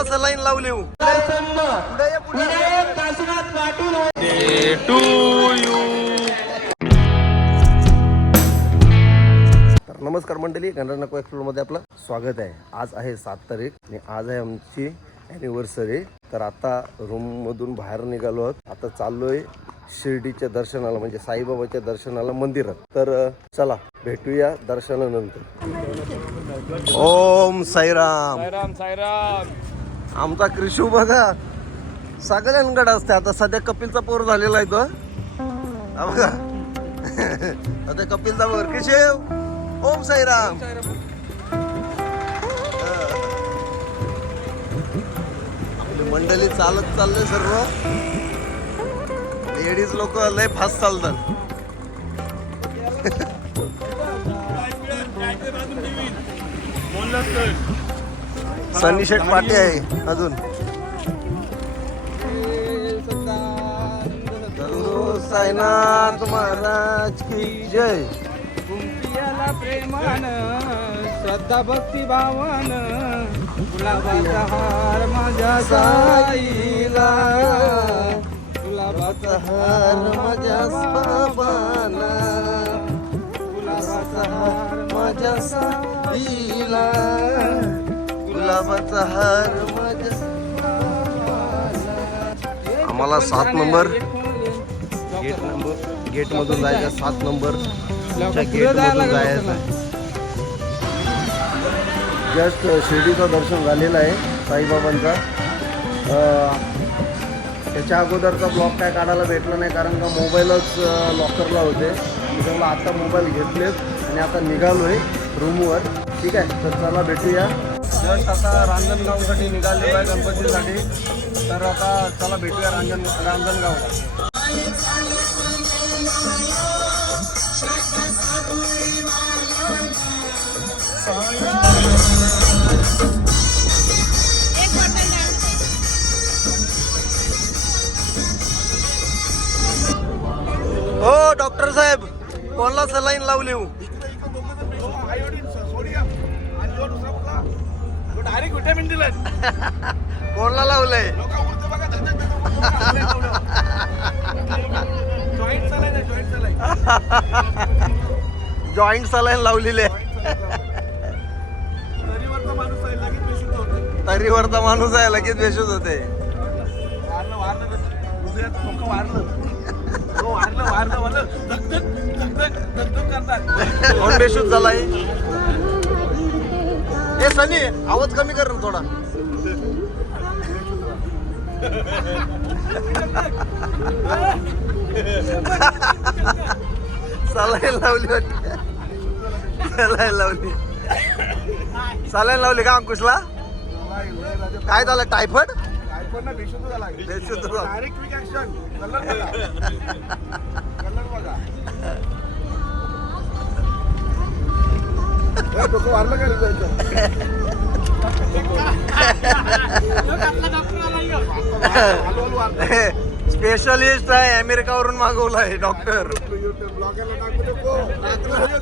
कोणला saline लावली Kashinath Patil to you तर नमस्कार मंडळी गणरानको एक्सप्लोरमध्ये आपलं स्वागत आहे. आज आहे सात तारीख आणि आज आहे आमची ॲनिव्हर्सरी तर आता रूममधून बाहेर निघालो आहोत. आता चाललोय शिर्डीच्या दर्शनाला म्हणजे साईबाबाच्या दर्शनाला मंदिरात. तर चला भेटूया दर्शनानंतर. ओम साईराम. साईराम साईराम. आमचा कृषू बघा. सगळ्यांकडे असते. आता सध्या कपिलचा पोर झालेला आहे तो. बघा. आता कपिलचा पोर. कृषेव ओम साईराम. आपली मंडळी चालत चाललंय सर्व. लेडीज लोक लय फास्ट चालतात. सनी शेठ पाटे आहे अजून. चलो साईनाथ महाराज की जय. कुंपियाला प्रेमान श्रद्धा भक्ती भावन गुलाबाचा हार माझ्या साईला. गुलाबाचा हार माझ्या बाबाला गुलाबाचा हार माझ्या साईला. गुलाबाचा हार आम्हाला सात नंबर. गेट नंबर गेट मधून जायचं सात नंबर. गेट मधून जायचं. जस्ट शिर्डीचं दर्शन झालेलं आहे साईबाबांचा. अं, त्याच्या अगोदरचा ब्लॉग काय काढायला भेटला नाही कारण का मोबाईलच लॉकरला होते. त्याच्यामुळे आता मोबाईल घेतलेत आणि आता निघालो आहे रूमवर. ठीक आहे तर चला भेटूया. जस्ट आता रांजणगावसाठी निघाले आहे गणपतीसाठी. तर आता चला भेटूया रांजण रांजणगावला हो डॉक्टर साहेब कोणला सलाईन लावली हो? डायरेक्ट दिलं कोणला लावलंय? जॉईंट सलाईन लावलेली. आहे तरीवरचा माणूस आहे लगेच पेशंट होतो. कोण बेशुद्ध झालाय? ए सनी आवाज कमी कर ना थोडा. सलाईन लावली वाटते लावली. सलाईन लावली का अंकुशला? काय झालं टायफॉइड पण ना बेशुद्ध झाला. बेशुद्ध झाला. डायरेक्ट डोकं वारलं का. स्पेशलिस्ट आहे अमेरिकावरून मागवलाय डॉक्टर.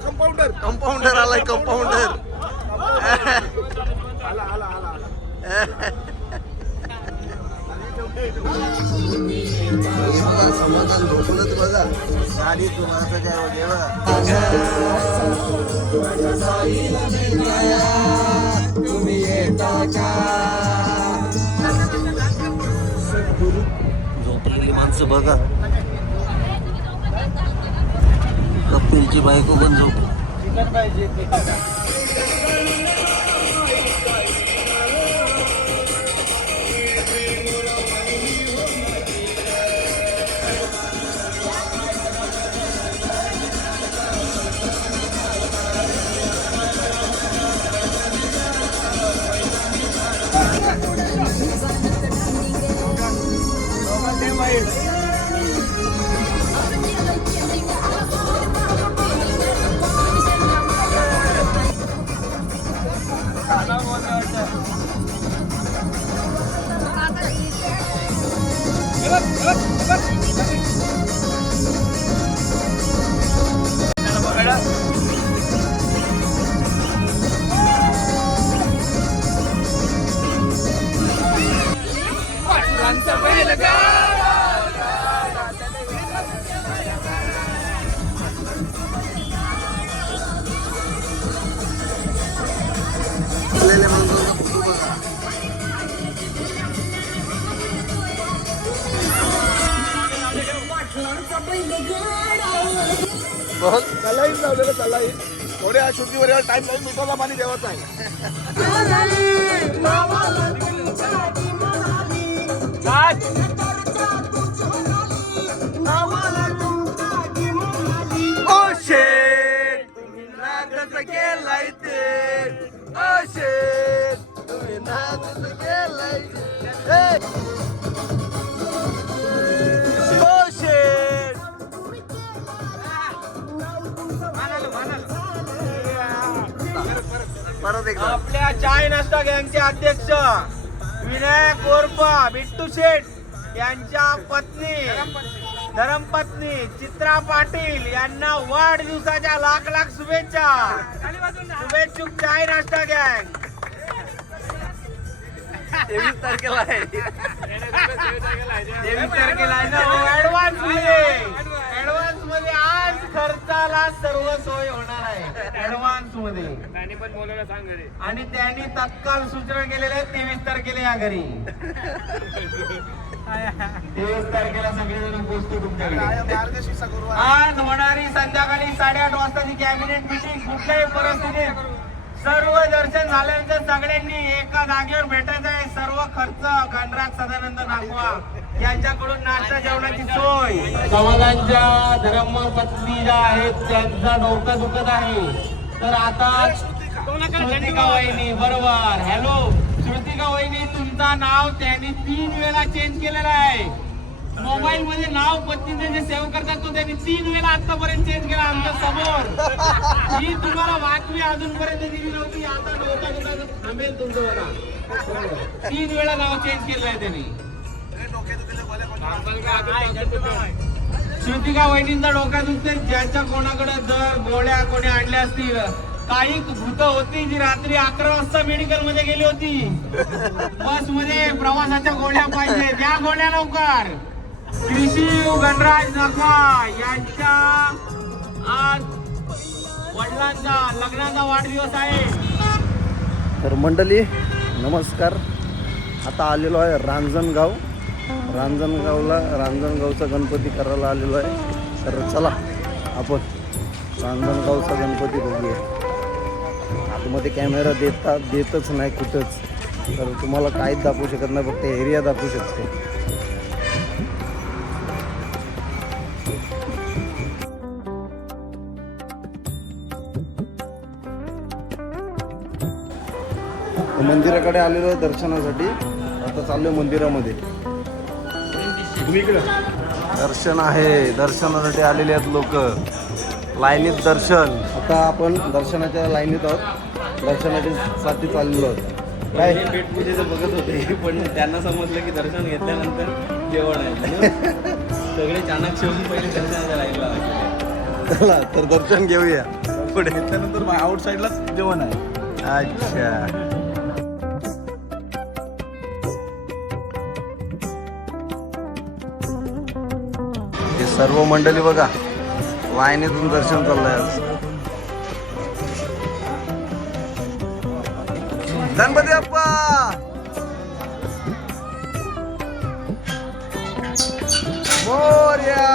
कंपाऊंडर कंपाऊंडर आलाय कंपाऊंडर आला आला आला आला. समाधान झोपूनच बघा गाडी तुम्हाला काय होते बघा झोपलेली माणसं बघा कपिलची बायको पण झोप. पाहिजे परत एकदा. आपल्या चाय नाश्ता गँगचे अध्यक्ष विनायक कोरपा बिट्टू शेठ यांच्या पत्नी धरमपत्नी चित्रा पाटील यांना वाढदिवसाच्या लाख लाख शुभेच्छा. शुभेच्छुक चाय नाश्ता गँग. तेवीस तारखेला आहे. तेवीस तारखेला आहे ना ऍडव्हान्समध्ये ऍडव्हान्समध्ये आज खर्चाला सर्व सोय होणार आहे. ऍडव्हान्समध्ये आणि त्यांनी तत्काल सूचना केलेल्या आहेत तेवीस तारखेला या घरी. तेवीस तारखेला सगळेजण पोहोचतो तुमच्याकडे. आज होणारी संध्याकाळी साडेआठ वाजताची कॅबिनेट मिटिंग. कुठल्याही परिस्थितीत सर्व दर्शन झाल्यानंतर सगळ्यांनी एका जागेवर भेटायचं आहे. सर्व खर्च गणराज सदानंद नागवा यांच्याकडून नाश्ता जेवणाची सोय. समाजांच्या धर्म पत्नी ज्या आहेत त्यांचा डोकं दुखत आहे. तर आता श्रुतिका वहिनी बरोबर. हॅलो श्रुतिका वहिनी तुमचं नाव त्यांनी तीन वेळा चेंज केलेलं आहे. मोबाईल मध्ये नाव पत्नीचे जे सेव्ह करतात तो त्यांनी तीन वेळा आतापर्यंत चेंज केला आमच्यासमोर. ही तुम्हाला बातमी अजूनपर्यंत दिली नव्हती. आता नव्हता थांबेल तुमचं बघा. तीन वेळा नाव चेंज केलं आहे त्यांनी. श्रुतिका वहिनींचा डोका दुखते ज्यांच्या कोणाकडे जर गोळ्या कोणी आणल्या असतील. काही भूत होती जी रात्री अकरा वाजता मेडिकलमध्ये गेली होती. बसमध्ये प्रवासाच्या गोळ्या पाहिजे. त्या गोळ्या लवकर. कृषी गणराज नका यांच्या आज वडिलांचा लग्नाचा वाढदिवस आहे. तर मंडळी नमस्कार. आता आलेलो आहे रांजणगाव. रांजणगावला रांजणगावचा गणपती करायला आलेलो आहे. तर चला आपण रांजणगावचा गणपती बघूया. आतमध्ये कॅमेरा देता देतच नाही कुठंच. तर तुम्हाला काहीच दाखवू शकत नाही फक्त एरिया दाखवू शकते. मंदिराकडे आलेलो आहे दर्शनासाठी. आता चाललो मंदिरामध्ये. दर्शन आहे दर्शनासाठी आलेले आहेत लोक. लाईनीत दर्शन. आता आपण दर्शनाच्या लाईनीत आहोत. दर्शनाच्या साठी चाललेलो आहोत. काय? पेटपूजेचं बघत होते पण त्यांना समजलं की दर्शन घेतल्यानंतर जेवण आहे. सगळे चाणक्य येऊन पहिले दर्शनाच्या लाईनला चला तर दर्शन घेऊया. पुढे त्यानंतर आउट साईडलाच जेवण आहे. अच्छा. सर्व मंडळी बघा वाहिनीतून दर्शन चाललंय आज. गणपती अप्पा मोर्या!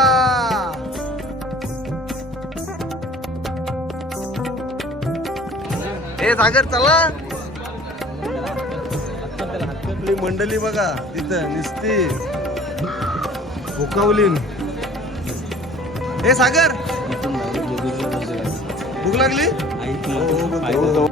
हे सागर चला आपली मंडळी बघा तिथं निसती भुकावलीन. हे सागर! भूक लागली? हो,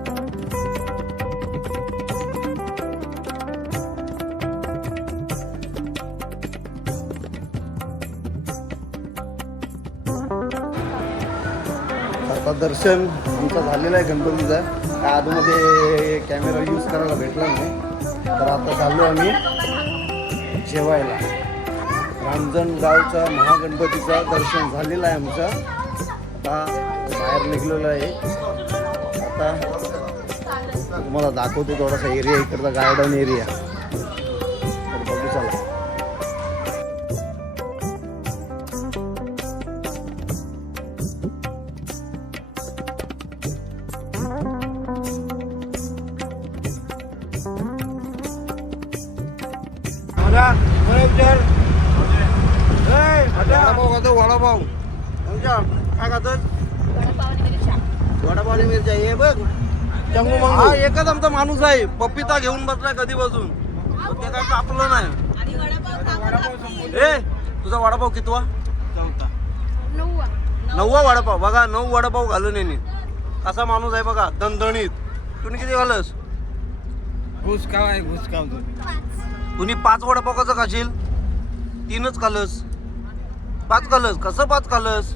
आता दर्शन आमचं झालेलं आहे गणपतीचा. काय आतमध्ये कॅमेरा यूज करायला भेटला नाही. तर आता चाललो आम्ही जेवायला. रांजणगावचा महागणपतीचा दर्शन झालेलं आहे आमचं. आता बाहेर निघलेलं आहे. आता तुम्हाला दाखवतो थोडासा एरिया इकडचा गार्डन एरिया एकच आमचा माणूस आहे. पपिता घेऊन बसलाय कधी बसून. ते काय कापलं नाही. ए तुझा वडापाव कितवा? चौथा. नऊवा. नववा वडापाव. बघा नऊ वडापाव घालून येणे कसा माणूस आहे बघा दणदणीत. तुम्ही किती घालस? घुसकाव आहे घुसकाव तो. तुम्ही पाच वडापाव कसं खाशील? तीनच खालस. पाच खालस. कसं पाच खालस?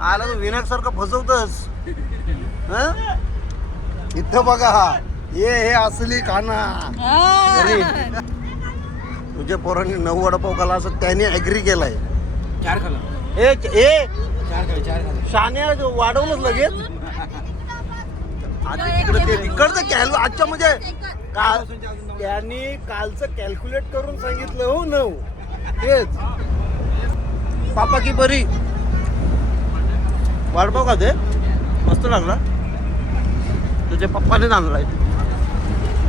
आला तू विनायक सारखं फसवतस. हं? इथं बघा ये हे असली खाना अरे तुझ्या पोरांनी नऊ वडापाव खाला असं त्याने ऍग्री केलाय. चार खाल्लं. ए ए. चार चार शाने वाढवलंच लगेच. आधी तिकडे ते तिकडचं कॅल आजच्या म्हणजे काल त्यांनी कालचं कॅल्क्युलेट करून सांगितलं हो नऊ. तेच. पापा की बरी? वाढपाव का ते मस्त लागला. तुझ्या पप्पाने आणलाय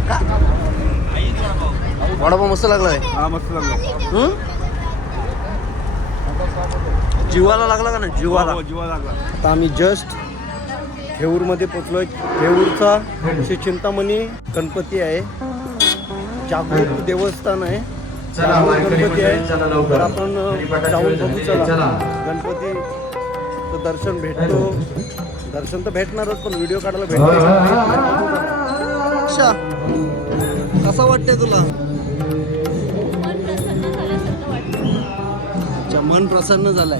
का? वडापाव मस्त लागलाय. हा मस्त लागलं हं? जीवाला लागला का नाही? जीवाला. हो, जीवा लागला. आता आम्ही जस्ट हेऊरमध्ये पोचलोय. हेऊरचा श्री चिंतामणी गणपती आहे. जागृत देवस्थान आहे. गणपती आहे. तर आपण जाऊन बघू चला. गणपतीचं दर्शन भेटतो. दर्शन तर भेटणारच पण व्हिडिओ काढायला भेटणार अच्छा. कसा वाटतंय तुला? मन प्रसन्न अच्छा मन प्रसन्न झालंय.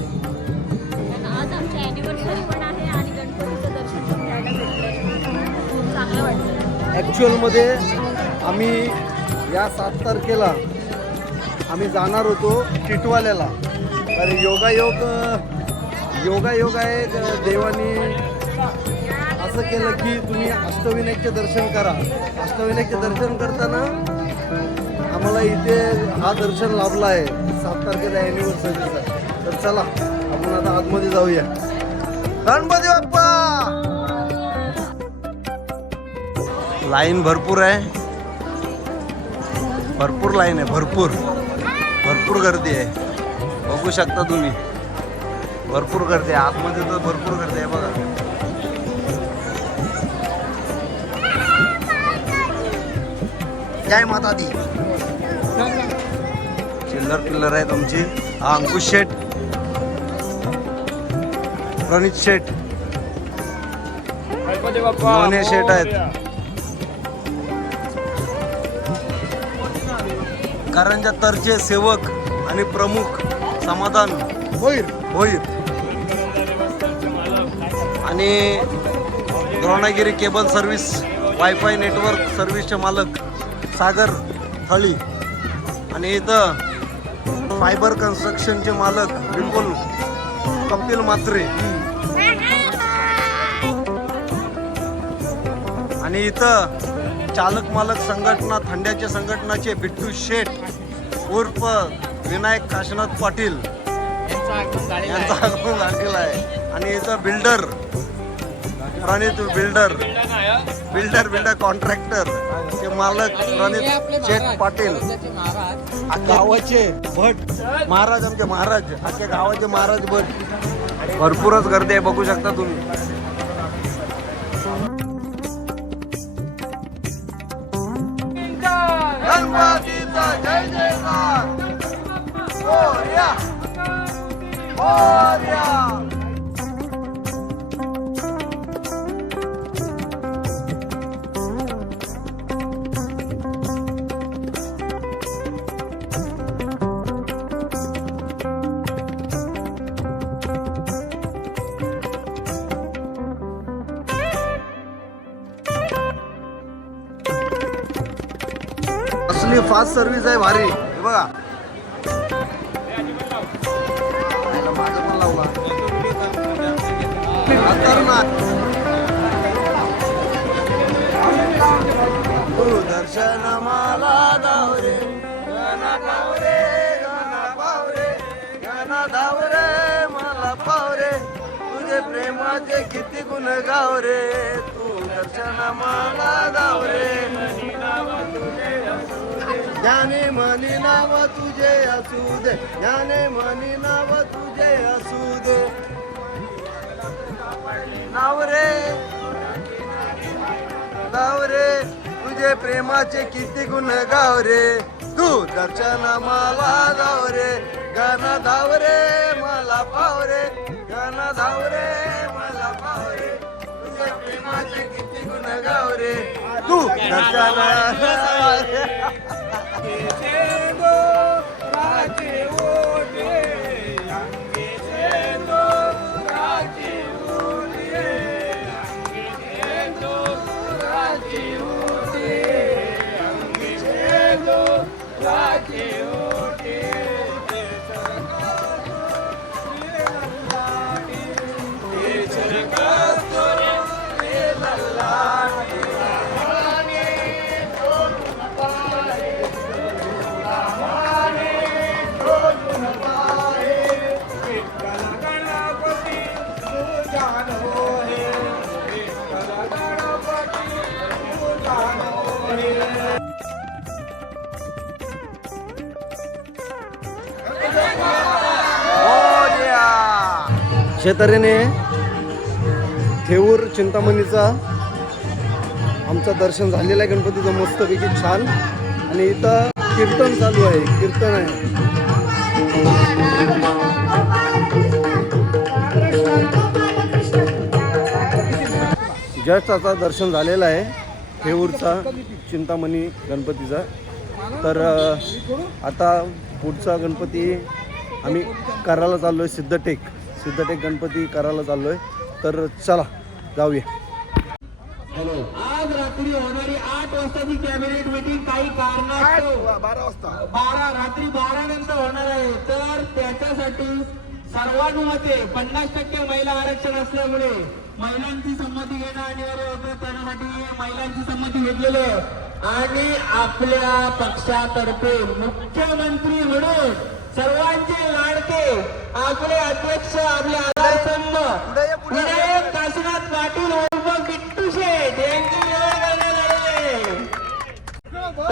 आहे ॲक्च्युअलमध्ये आम्ही या सात तारखेला आम्ही जाणार होतो टिटवाल्याला तर योगायोग योगायोग आहे देवानी असं केलं की तुम्ही अष्टविनायकचे दर्शन करा. अष्टविनायकचे दर्शन करताना आम्हाला इथे हा दर्शन लाभला आहे सात तारखेचा ॲनिव्हर्सरीचा तर चला आपण आता आतमध्ये जाऊया. गणपती बाप्पा! लाईन भरपूर आहे. भरपूर लाईन आहे भरपूर. भरपूर गर्दी आहे. बघू शकता तुम्ही. भरपूर गर्दी आहे. आतमध्ये तर भरपूर गर्दी आहे बघा. जय माता दी. चिल्लर पिल्लर आहेत आमची हा अंकुश शेठ. प्रणित शेठ. मोहने शेठ आहेत. कारंजा तरचे सेवक आणि प्रमुख समाधान होईल. होईल. आणि Dronagiri cable service wifi network सर्व्हिसचे मालक सागर थळी. आणि इथं फायबर कन्स्ट्रक्शनचे मालक बिलकुल कपिल मात्रे आणि इथं चालक मालक संघटना थंड्याच्या संघटनाचे बिट्टू शेठ उर्फ विनायक काशनाथ पाटील. यांचा आगमन झालेला आहे. आणि इथं builder Pranit builder. Builder builder contractor चे मालक प्रणित शेठ पाटील. गावाचे भट. महाराज आमचे महाराज. अख्ख्या गावाचे महाराज भट. भरपूरच गर्दी आहे बघू शकता तुम्ही. गणपतीचा जय फास्ट सर्व्हिस आहे भारी. हे बघा. माझं पण लावला. ना दर्शन मला धावरे गणा धावरे गणा पावरे गणा धावरे मला पावरे तुझे प्रेमाचे किती गुण गावरे तू दर्शन मला धावरे ज्ञाने मनी नाव तुझे असू दे. ज्ञाने मनी नाव तुझे असू दे. नाव रे. तुझे प्रेमाचे किती गुण गाव रे. तू दर्शन मला जाव रे. गाणं धाव रे मला पाव रे. गाणं धाव रे मला पाव रे. तुझे प्रेमाचे किती गुण गाव रे. तू शेतरीने थेऊर चिंतामणीचा आमचं दर्शन झालेलं आहे. गणपतीचं मस्तपैकी छान. आणि इथं कीर्तन चालू आहे. कीर्तन आहे. जस्ट आता दर्शन झालेलं आहे. थेऊरचा चिंतामणी गणपतीचा. तर आता पुढचा गणपती आम्ही करायला चाललो आहे सिद्धटेक. सिद्धटेक गणपती करायला चाललो आहे तर चला जाऊया. आज रात्री होणारी आठ वाजताची कॅबिनेट मीटिंग काही कारणास्तव बारा वाजता. बारा रात्री बारा नंतर होणार आहे. तर त्याच्यासाठी सर्वानुमते पन्नास टक्के महिला आरक्षण असल्यामुळे महिलांची संमती घेणं अनिवार्य होतं. त्यासाठी महिलांची संमती घेतलेली आहे. आणि आपल्या पक्षातर्फे मुख्यमंत्री म्हणून सर्वांचे लाडके आपले अध्यक्ष आपले आधारस्तंभ विनायक काशीनाथ पाटील उर्फ बिट्टू शेठ यांची निवड करण्यात आलेली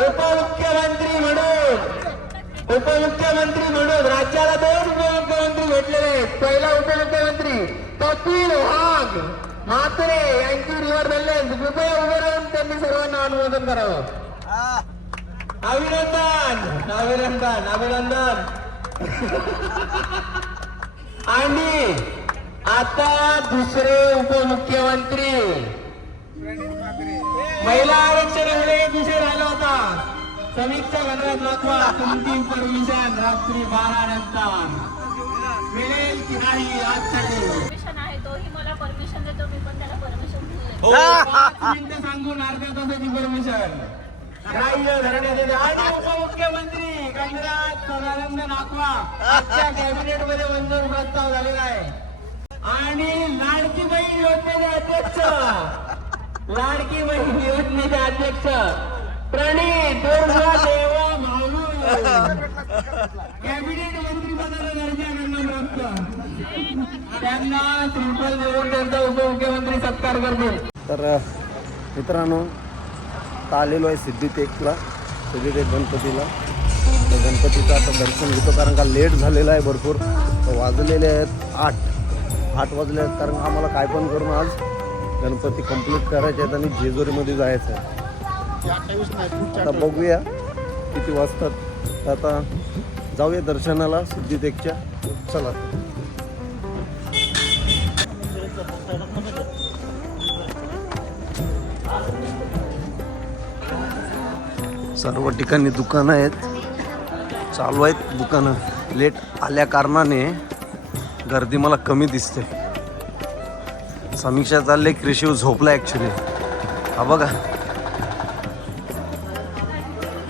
उपमुख्यमंत्री म्हणून उपमुख्यमंत्री म्हणून राज्याला दोन उपमुख्यमंत्री भेटलेले आहेत. पहिला उपमुख्यमंत्री कपिल वाघ म्हात्रे यांची निवड झाली. कृपया उभे राहून त्यांनी सर्वांना अनुमोदन करावं. अभिनंदन अभिनंदन अभिनंदन. आणि आता दुसरे उपमुख्यमंत्री. महिला आरक्षणामुळे एक विषय राहिला होता. समीक्षा गणराज दाखवा तुमची परमिशन रात्री बारा नंतर. मिळेल की नाही आजसाठी? परमिशन आहे तोही मला परमिशन देतो मी पण त्याला परमिशन हो, सांगून अर्ध्या तासाची परमिशन ग्राह्य धरण्यात आणि उपमुख्यमंत्री गणराज सदानंद नाकवा आजच्या कॅबिनेटमध्ये मंजूर प्रस्ताव झालेला आहे. आणि लाडकी बहीण योजनेचे अध्यक्ष. लाडकी बहीण योजनेचे अध्यक्ष. प्रणित दुर्गा देवा भाऊ कॅबिनेट मंत्री पदाला दर्जा त्यांना प्राप्त त्यांना सिंपल देऊन त्यांचा उपमुख्यमंत्री सत्कार करतील. तर मित्रांनो आता आलेलो आहे सिद्धिटेकला सिद्धिटेक गणपतीला. तर गणपतीचं आता दर्शन घेतो कारण का लेट झालेलं आहे भरपूर. तर वाजलेले आहेत आठ. आठ वाजले आहेत कारण आम्हाला काय पण करून आज गणपती कंप्लीट करायचे आहेत आणि जेजुरीमध्ये जायचं आहे. आता बघूया किती वाजतात. तर आता जाऊया दर्शनाला सिद्धितेकच्या चला. सर्व ठिकाणी दुकानं आहेत. चालू आहेत दुकानं. लेट आल्या कारणाने गर्दी मला कमी दिसते. समीक्षा चालले कृषी झोपला ॲक्च्युली हा बघा.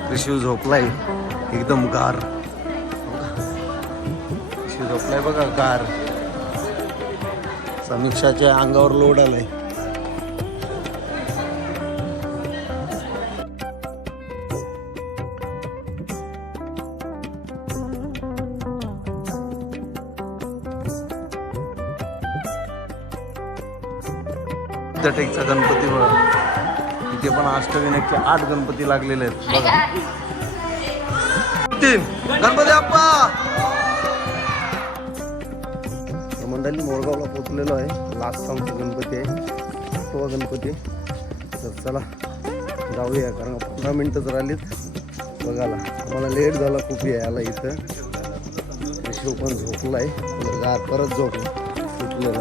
कृषी झोपलाय. एकदम गार. कृषी झोपलाय बघा गार. समीक्षाच्या अंगावर लोड आलाय. टेकचा गणपती बघा. इथे पण अष्टविनायकचे आठ गणपती लागलेले आहेत. बघा. तीन. गणपती अप्पा मंडळी मोरगावला पोचलेलो आहे. लास्ट आमचा गणपती आहे. तो गणपती. तर चला जाऊया कारण पंधरा मिनटं तर आलीत बघायला. मला लेट झाला खूप यायला इथं. विश्व पण झोपला आहे परत झोपला. सुटलेला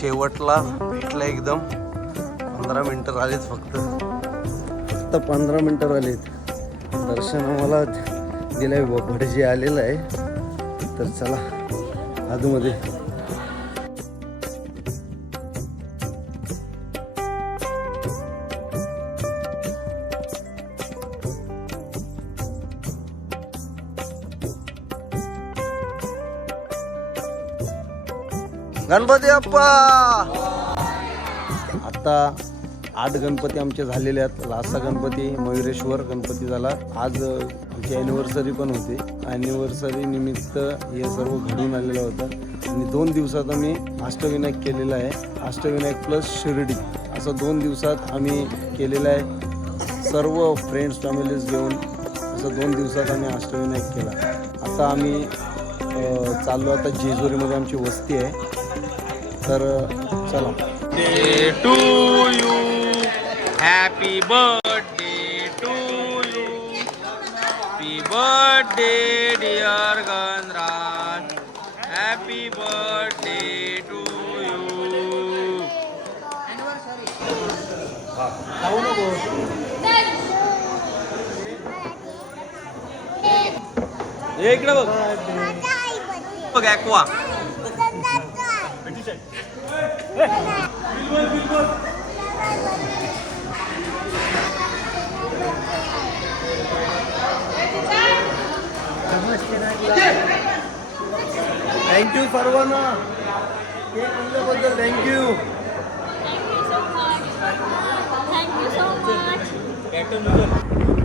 शेवटला भेटला एकदम. पंधरा मिनटं राहिलेत फक्त. फक्त पंधरा मिनटं राहिलेत. दर्शन आम्हाला दिलंय भटजी आलेलं आहे. तर चला आधूमध्ये गणपती अप्पा! आता आठ गणपती आमचे झालेले आहेत. लासा गणपती मयुरेश्वर गणपती झाला. आज आमची ॲनिव्हर्सरी पण होती. ॲनिव्हर्सरी निमित्त हे सर्व घडून आलेलं होतं. आणि दोन दिवसात आम्ही अष्टविनायक केलेला आहे. अष्टविनायक प्लस शिर्डी. असं दोन दिवसात आम्ही केलेलं आहे. सर्व फ्रेंड्स फॅमिलीज घेऊन असं दोन दिवसात आम्ही अष्टविनायक केला. आता आम्ही चाललो आता जेजुरीमध्ये आमची वस्ती आहे. तर अ, चला to you happy birthday to you happy birthday dear Ganraj happy birthday to you हे इकडे बघ. बघ ॲक्वा थँक्यू सर्वांना केक आणल्याबद्दल thank you thank you so much thank you so much